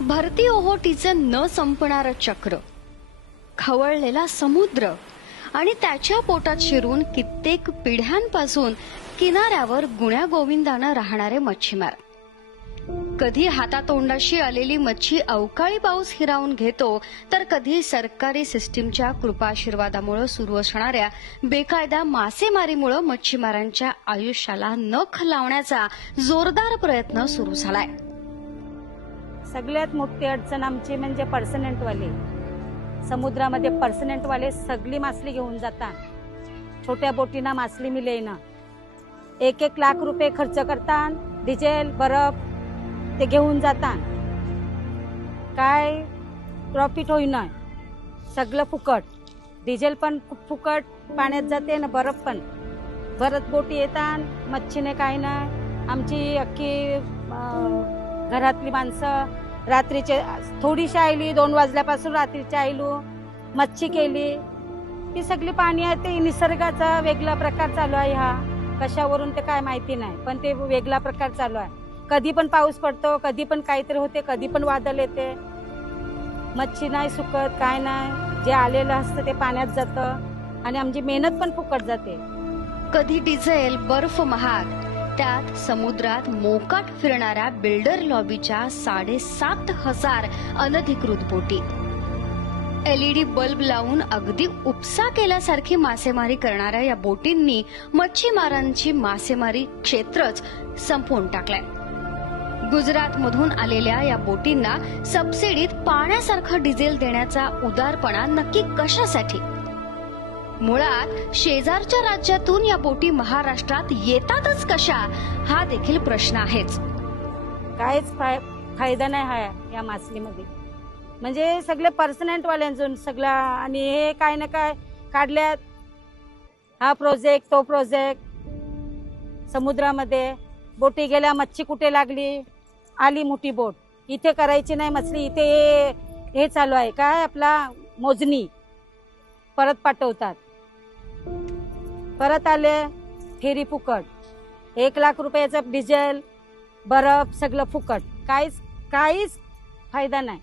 भरती ओहोटीचं न संपणारं चक्र. खवळलेला समुद्र आणि त्याच्या पोटात शिरून कित्येक पिढ्यांपासून किनाऱ्यावर गुण्या गोविंदानं राहणारे मच्छीमार. कधी हातातोंडाशी आलेली मच्छी अवकाळी पाऊस हिरावून घेतो तर कधी सरकारी सिस्टीमच्या कृपाशीर्वादामुळे सुरू असणाऱ्या बेकायदा मासेमारीमुळे मच्छीमारांच्या आयुष्याला नख लावण्याचा जोरदार प्रयत्न सुरू झालाय. सगळ्यात मोठी अडचण आमची म्हणजे पर्सनंटवाले. समुद्रामध्ये पर्सनंटवाले सगळी मासली घेऊन जातात. छोट्या बोटीना मासली मिळेना एक एक लाख रुपये खर्च करतात डिझेल बर्फ ते घेऊन जातात. काय प्रॉफिट होईना. सगळं फुकट. डिझेल पण खूप फुकट पाण्यात जाते ना बर्फ पण. भरत बोटी येतात मच्छीने काय नाही आमची अख्खी घरातली माणसं रात्रीचे थोडीशी आयली दोन वाजल्यापासून रात्रीची आयलू मच्छी केली. ती सगळी पाणी आहे ते निसर्गाचा वेगळा प्रकार चालू आहे हा. कशावरून ते काय माहिती नाही पण ते वेगळा प्रकार चालू आहे. कधी पण पाऊस पडतो कधी पण काहीतरी होते कधी पण वादळ येते. मच्छी नाही सुकत काय नाही. जे आलेलं असतं ते पाण्यात जातं आणि आमची मेहनत पण फुकट जाते. कधी डिझेल बर्फ महाग त्यात समुद्रात मोकाट फिरणाऱ्या बिल्डर लॉबीच्या साडेसात हजार अनधिकृत बोटी. एलईडी बल्ब लावून अगदी उपसा केल्यासारखी मासेमारी करणाऱ्या या बोटींनी मच्छीमारांची मासेमारी क्षेत्रच संपवून टाकलंय. गुजरात मधून आलेल्या या बोटींना सबसिडीत पाण्यासारखं डिझेल देण्याचा उदारपणा नक्की कशासाठी? मुळात शेजारच्या राज्यातून या बोटी महाराष्ट्रात येतातच कशा? हा देखील प्रश्न आहेच. काहीच फाय फायदा नाही हा या मासलीमध्ये. म्हणजे सगळे पर्सनंटवाल्यांचून सगळा आणि हे काय ना काय काढल्यात. हा प्रोजेक्ट तो प्रोजेक्ट समुद्रामध्ये बोटी गेल्या मच्छी कुठे लागली? आली मोठी बोट. इथे करायची नाही मछली इथे हे- हे चालू आहे. काय आपला मोजणी. परत पाठवतात. परत आले फेरी फुकट. एक लाख रुपयाचं डिझेल बर्फ सगळं फुकट. काहीच काहीच फायदा नाही.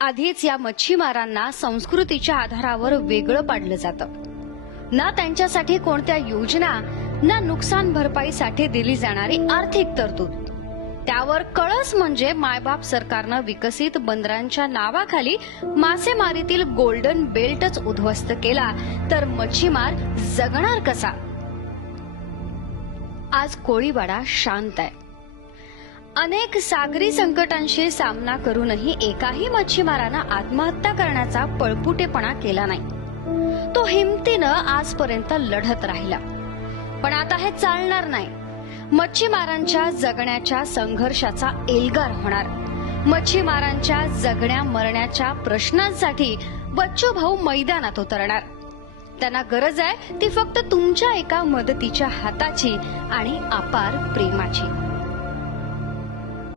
आधीच या मच्छीमारांना संस्कृतीच्या आधारावर वेगळं पाडलं जातं. ना त्यांच्यासाठी कोणत्या योजना ना नुकसान भरपाईसाठी दिली जाणारी आर्थिक तरतूद. त्यावर कळस म्हणजे मायबाप सरकारनं विकसित बंदरांच्या नावाखाली मासेमारीतील गोल्डन बेल्टच उद्ध्वस्त केला. तर मच्छीमार जगणार कसा? आज कोळीवाडा शांत आहे. अनेक सागरी संकटांशी सामना करूनही एकाही मच्छीमारानं आत्महत्या करण्याचा पळपुटेपणा केला नाही. तो हिमतीनं आजपर्यंत लढत राहिला. पण आता हे चालणार नाही. मच्छीमारांच्या जगण्याच्या संघर्षाचा एल्गार होणार. मच्छीमारांच्या जगण्या मरण्याच्या प्रश्नांसाठी बच्चू भाऊ मैदानात उतरणार. त्यांना गरज आहे ती फक्त तुमच्या एका मदतीच्या हाताची आणि अपार प्रेमाची.